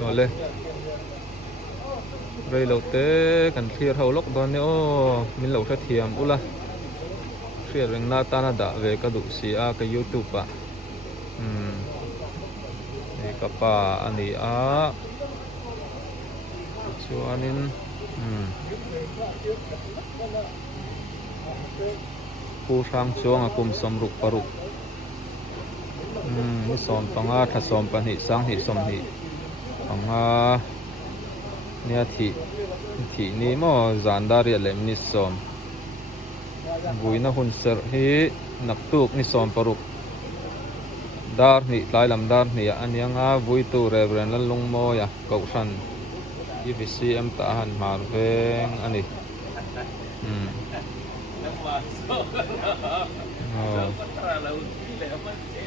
rồi lên đây lâu tế cần thiệt hậu lốc đó nữa mình lâu rất thiềm u la thiệt rằng na ta đã về cái đủ xì cái YouTube à thì các bạn anh ấy cho anhผู้ช่างช่วงกุมสมรุปปรุกนี่สอนปังถ้าสอนปัญหิสังหิสมหิปังเนี่ยที่นี่มั่วจานดารีเล่มนิสอมบุยนะหุ่นเสร์ฮีนักตุกนิสอมปรุกดาร์นี่ลายลำดาร์นี่อันยังบุยตูเรเบรนลันลงโมยเกาชันยี่ฟิซีเอ็มตาหันมาร์เวงอันนี้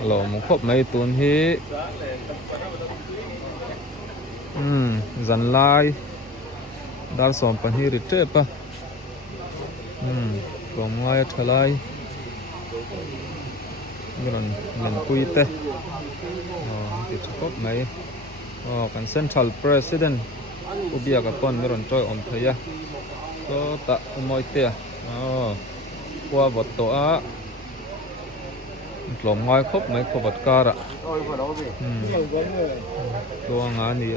หล่อมุขบไม่ตุนฮีจันลายดาร์สอมปันฮีริเทปะกลมง่ายทลายเงินคุยเตะติดคบไหมกันเซ็นทรัลประธานอุบิยากับต้นไม่รอนจ้อยอมเทียก็ตะมอยเตะกว่าบทตัวกลมง่ายครบไหมครบบทการะตัวงานนี่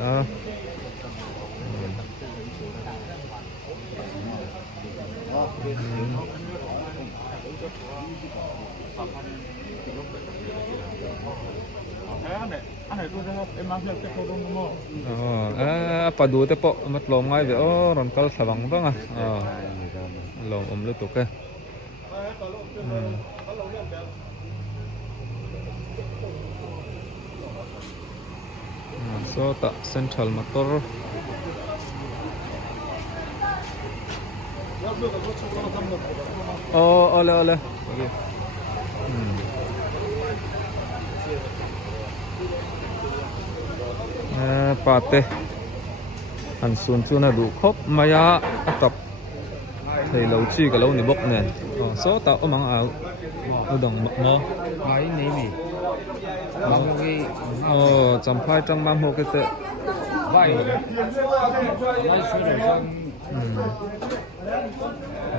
apa dua te po mat lom ngai ve ron kal sawang bang lom lu tuk ke so ta central motor ole okay. Pate han sun chu na du khop maya atap thei lo chi ka lo ni bok nen so ta omang a dong mo mấy này mi mang cái champhai cham mam ho ke te vai vai suy rồi sang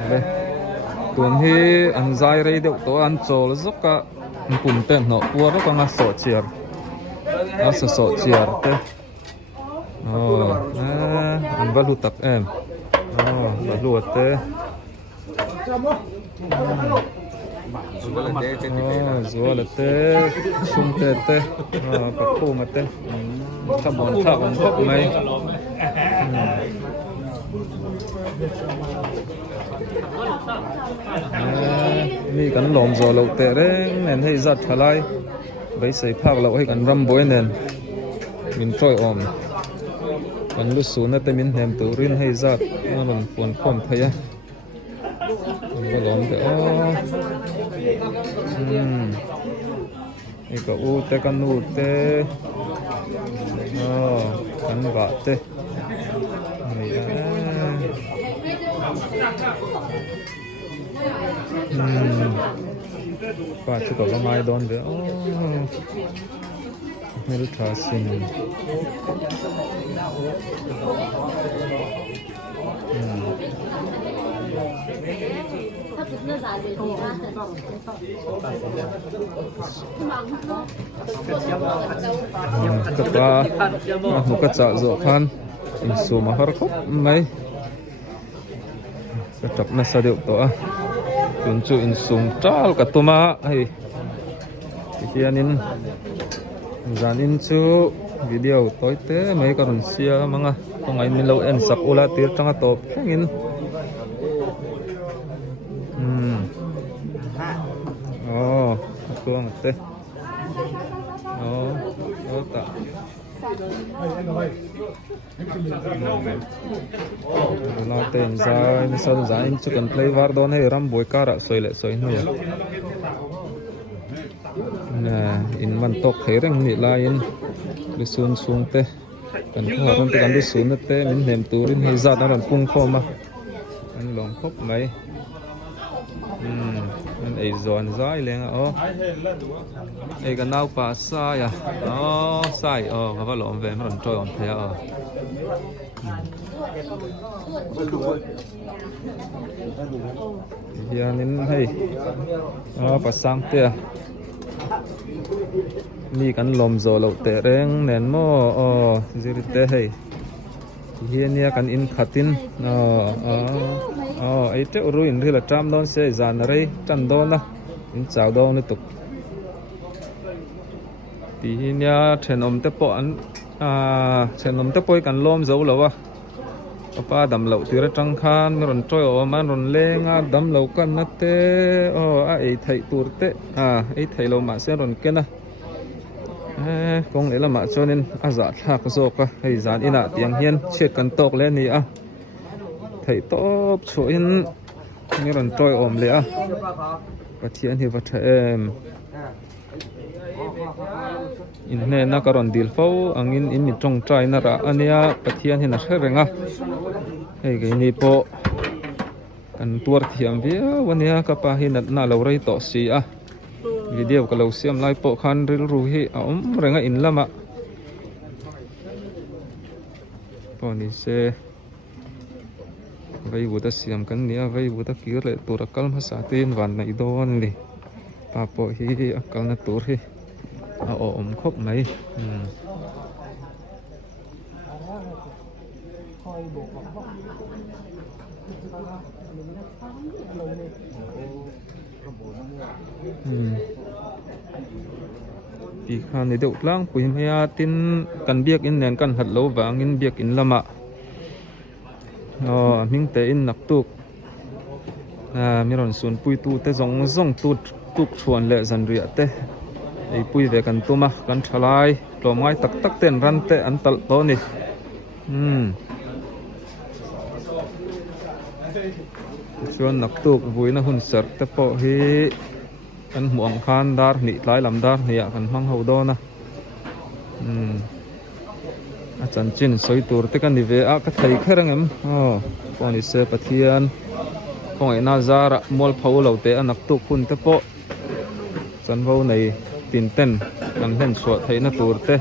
le tuần hi an zai rei deuh to an chol zoka pum te no tua ro ka nga so chiar so chiar te an balu tak em balu te zuala te sum te pakku ma te thabon tha on khop mai mi kan lom zo lo te re nen hei zat thalai bai sei phak lo hei kan ram boi nen min troi om kan lu su na te min hem tu rin hei zat man pon khom thayaก็ล้มแต่นี่ก็อูเตกันนูเตกันบะเตป้าชุดก็ไม่โดนเด้อไม่รู้ท่าสิงก็มุกจะจบพันสูมาหาครับไม่ก็จับน่าสะดวกตัวจนจู่อินสูงจ้ากับตัวมาให้ที่อันนี้จานินจู่วิดีโอตัวเต้ไม่ก็รุนเสียมั้งต้องไอ้มิลเอ็นสักอุลาตีร์จังตัวแค่นี้ตัวงเตตะเราเต้นใจไม่สนใจจุกันเพลย์วาร์ดอนให้รำบวยการะสวยเละสวยหน่อยน่ะอินมันตกเหรงนี่ลายดิสูนสูงเตกันข้าวรุ่นกันดิสูนเตมินเหมตูรินให้จัดนั่นปุ่งเข้ามาอันหลงคบไหม mình ấy giòn dãi lên ấy cái nào pa sai à sai cái vào lộn về mà còn trôi còn thế giờ nên hay pa sang tia ni kan lom zo lo te reng nen mo zirite hay hiền nha kan in khatin ấy chỗ ruin thì là trăm đón sẽ dàn ở đây trăm đón đó in chào đón liên tục thì hiền nha trên ông tép bộ anh trên ông tép bôi kan lom dấu lâu à apa đầm lậu từ ra trăng khan rồi trôi ở mà rồi lên đầm lậu kan nát té ấy thầy tuột té ấy thầy lâu mà sẽ rồi kia nè con ấy là mà cho nên giả thạc rồi cả hay giả in tiếng hiền chết cần tộc lên đi thầy tốt chỗ in như là trôi ôm lẽ và thiên thì vật em in nên nó còn điều phâu anh in mình trồng trái nó ra anh ya và thiên thì nó sẽ rèn hay cái này po cần tuột thiam víaวันนี้ก็ไปเห็นน่าเราไรต่อสิวิดีโอก็เราเสียมไล่โปะคันริลรูฮีเรื่องอินละมะพอนี้เสไว้บุตรเสียมกันเนี่ยไว้บุตรกิเลตัวรักลภาษาตีนวันในโดนเลยปาโปฮีอักลนัตัวฮีครบไหมปีข้าในเด็กล่างปุยไม่อาตินกันเบียกอินแนนกันหัดโลวางอินเบียกอินละมะมิงเตอินนักตุกมีรอนส่วนปุยตูเตซองตุกชวนเละสันเรียเตไอปุยเวกันตุมากันทลายตัวไม้ตักเต้นรันเตอันตลโตนี่ชวนนักตุกบุยนะหุ่นเสร์ตโปฮีกันห่วงคานดาร์นี่หลายลำดาร์นี่กันมังเฮาโดนะอาจารย์จินสวยตัวแต่กันนี่เวะก็ไทยแค่เรื่องพอนี่เสปเทียนพอไอ้นาซาระมอลเผาเหล่าเตะนักตุกหุ่นตะโปจันเว้าในตีนเต้นกันเล่นสวดไทยนะตัวเตะ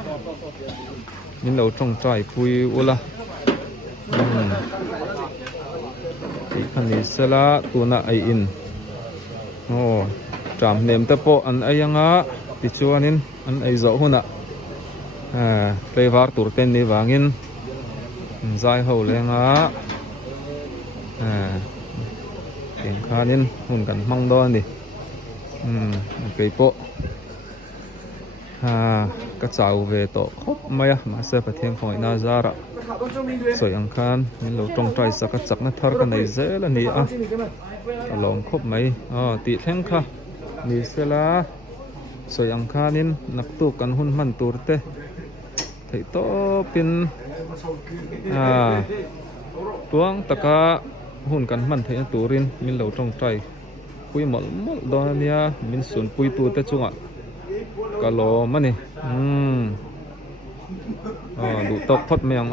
นี่เราจงใจปุยอุละที่คันนี้เสละตัวน่ะไออินจำเนมตะโปอันไอยังติดชัวนินอันไอโจหุ่นเรวาร์ตัวเต้นนี่วางินใจเขาเลยเสียงคานินหุ่นกันมั่งดอนดิไก่โปกระเจ้าเวโตครบไหมมาเสียประเทียงของไอนาซาระสวยอังคารนี่เราตรงใจสักจักนัทธารกันในเซลนี่ลองครบไหมติแท่งค่ะนี่เสละสวยอังคารนินนักตุกกันหุ่นมันตัวเตะไถ่โตเป็นตัวงตะกะหุ่นกันมันไถ่ตัวรินมินเหล่าตรงใจปุยหมดดอนเนี่ยมินส่วนปุยตัวเตะจุงกะโลมันนี่ดูตกพดเมียง